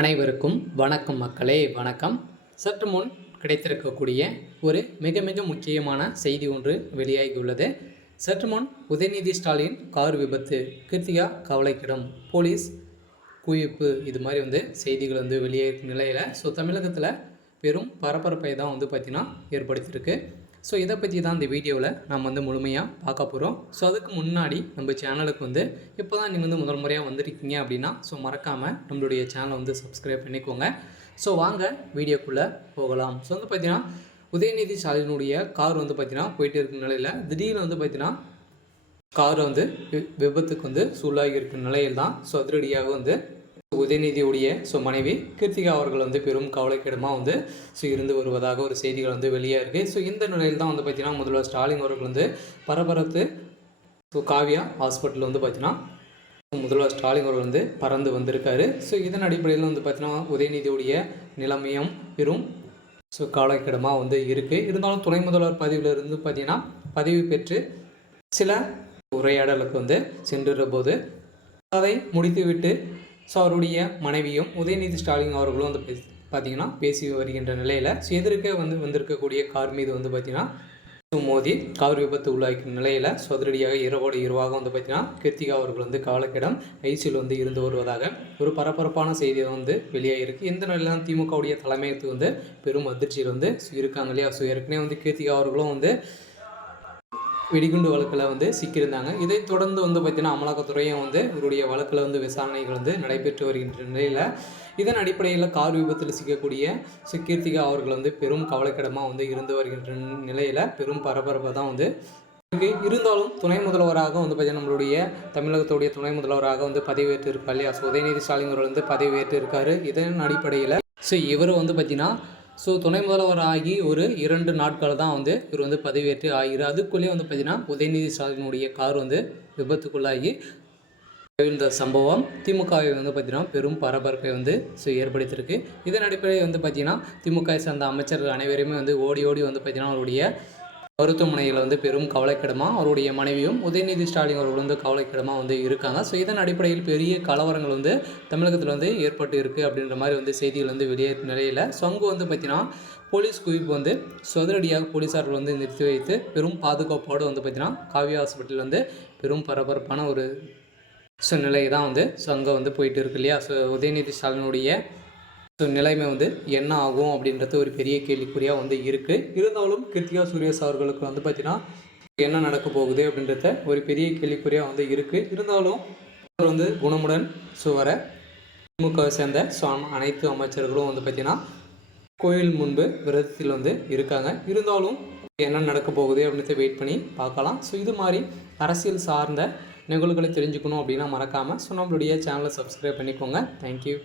அனைவருக்கும் வணக்கம் மக்களே, வணக்கம். சற்று முன் கிடைத்திருக்கக்கூடிய ஒரு மிக மிக முக்கியமான செய்தி ஒன்று வெளியாகியுள்ளது. சற்று முன் உதயநிதி ஸ்டாலின் கார் விபத்து, கிருத்திகா கவலைக்கிடம், போலீஸ் குவிப்பு, இது மாதிரி செய்திகள் வெளியாகிற நிலையில் தமிழகத்தில் பெரும் பரபரப்பை தான் பார்த்திங்கன்னா ஏற்படுத்தியிருக்கு. இதை பற்றி தான் இந்த வீடியோவில் நம்ம முழுமையாக பார்க்க போகிறோம். அதுக்கு முன்னாடி நம்ம சேனலுக்கு இப்போ தான் நீங்கள் முதல் முறையாக வந்திருக்கீங்க அப்படின்னா மறக்காமல் நம்மளுடைய சேனலை சப்ஸ்கிரைப் பண்ணிக்கோங்க. வாங்க வீடியோக்குள்ளே போகலாம். பார்த்திங்கன்னா உதயநிதி ஸ்டாலினுடைய கார் பார்த்திங்கன்னா போயிட்டு இருக்க நிலையில் திடீர்னு பார்த்திங்கன்னா கார் விபத்துக்கு சூழலாகி இருக்க நிலையில் தான் அதிரடியாக உதயநிதியுடைய மனைவி கிருத்திகா அவர்கள் பெரும் கவலைக்கிடமாக இருந்து வருவதாக ஒரு செய்திகள் வெளியாக இருக்குது. இந்த நிலையில் தான் பார்த்திங்கன்னா முதல்வர் ஸ்டாலின் அவர்கள் பரபரத்து காவியா ஹாஸ்பிட்டலில் பார்த்திங்கன்னா முதல்வர் ஸ்டாலின் அவர்கள் பறந்து வந்திருக்காரு. இதன் அடிப்படையில் பார்த்திங்கன்னா உதயநிதியுடைய நிலைமையும் பெரும் கவலைக்கிடமாக இருக்குது. இருந்தாலும் துணை முதல்வர் பதவியிலிருந்து பார்த்திங்கன்னா பதவி பெற்று சில உரையாடலுக்கு சென்றுற போது அதை முடித்துவிட்டு அவருடைய மனைவியும் உதயநிதி ஸ்டாலின் அவர்களும் பார்த்திங்கன்னா பேசி வருகின்ற நிலையில் எதிர்க்க வந்திருக்கக்கூடிய கார் மீது பார்த்திங்கன்னா மோதி கார் விபத்து உள்ளாக்கிற நிலையில் அதிரடியாக இரவோடு இரவாக பார்த்திங்கன்னா கிருத்திகா அவர்கள் கவலைக்கிடம் ஐசியில் இருந்து வருவதாக ஒரு பரபரப்பான செய்தி வெளியாகிருக்கு. இந்த நிலையில் தான் திமுகவுடைய தலைமையத்துக்கு பெரும் அதிர்ச்சியில் இருக்காங்க இல்லையா. ஏற்கனவே கிருத்திகா அவர்களும் வெடிகுண்டு வழக்கில் சிக்கியிருந்தாங்க. இதை தொடர்ந்து பார்த்திங்கன்னா அமலாக்கத்துறையும் இவருடைய வழக்கில் விசாரணைகள் நடைபெற்று வருகின்ற நிலையில் இதன் அடிப்படையில் கார் விபத்தில் சிக்கக்கூடிய கீர்த்திகா அவர்கள் பெரும் கவலைக்கிடமாக இருந்து வருகின்ற நிலையில் பெரும் பரபரப்பாக தான் இருந்தாலும் துணை முதல்வராக பார்த்திங்கன்னா நம்மளுடைய தமிழகத்துடைய துணை முதல்வராக பதவியேற்று இருக்கார் இல்லையா. உதயநிதி ஸ்டாலின் அவர்கள் பதவியேற்று இருக்கார். இதன் அடிப்படையில் இவர் பார்த்திங்கன்னா துணை முதல்வராகி ஒரு 2 நாட்கள் தான் இவர் பதவியேற்று ஆகிறார். அதுக்குள்ளே பார்த்திங்கன்னா உதயநிதி ஸ்டாலினுடைய கார் விபத்துக்குள்ளாகி இந்த சம்பவம் திமுகவை பார்த்திங்கன்னா பெரும் பரபரப்பை ஏற்படுத்தியிருக்கு. இதன் அடிப்படையில் பார்த்திங்கன்னா திமுக சார்ந்த அமைச்சர்கள் அனைவருமே ஓடி ஓடி பார்த்திங்கன்னா அவருடைய மருத்துவமனையில் பெரும் கவலைக்கிடமாக அவருடைய மனைவியும் உதயநிதி ஸ்டாலின் அவர்கள் கவலைக்கிடமாக இருக்காங்க. இதன் அடிப்படையில் பெரிய கலவரங்கள் தமிழகத்தில் ஏற்பட்டு இருக்குது அப்படின்ற மாதிரி செய்திகள் வெளியேற்ற நிலையில் அங்கு பார்த்திங்கன்னா போலீஸ் குவிப்பு அதிரடியாக போலீஸார்கள் நிறுத்தி வைத்து பெரும் பாதுகாப்போடு பார்த்திங்கன்னா காவியா ஹாஸ்பிட்டல் பெரும் பரபரப்பான ஒரு நிலை தான் அங்கே போயிட்டு இருக்கு இல்லையா. உதயநிதி ஸ்டாலினுடைய நிலைமை என்ன ஆகும் அப்படின்றது ஒரு பெரிய கேள்விக்குறியாக இருக்குது. இருந்தாலும் கிருத்திகா சுரேஷ் அவர்களுக்கு பார்த்திங்கன்னா என்ன நடக்க போகுது அப்படின்றத ஒரு பெரிய கேள்விக்குறியாக இருக்குது. இருந்தாலும் அவர் குணமுடன் வர திமுகவை சேர்ந்த அனைத்து அமைச்சர்களும் பார்த்திங்கன்னா கோயில் முன்பு விரதத்தில் இருக்காங்க. இருந்தாலும் என்ன நடக்க போகுது அப்படின்றத வெயிட் பண்ணி பார்க்கலாம். இது மாதிரி அரசியல் சார்ந்த நிகழ்வுகளை தெரிஞ்சுக்கணும் அப்படின்னா மறக்காமல் நம்மளுடைய சேனலை சப்ஸ்கிரைப் பண்ணிக்கோங்க. தேங்க்யூ.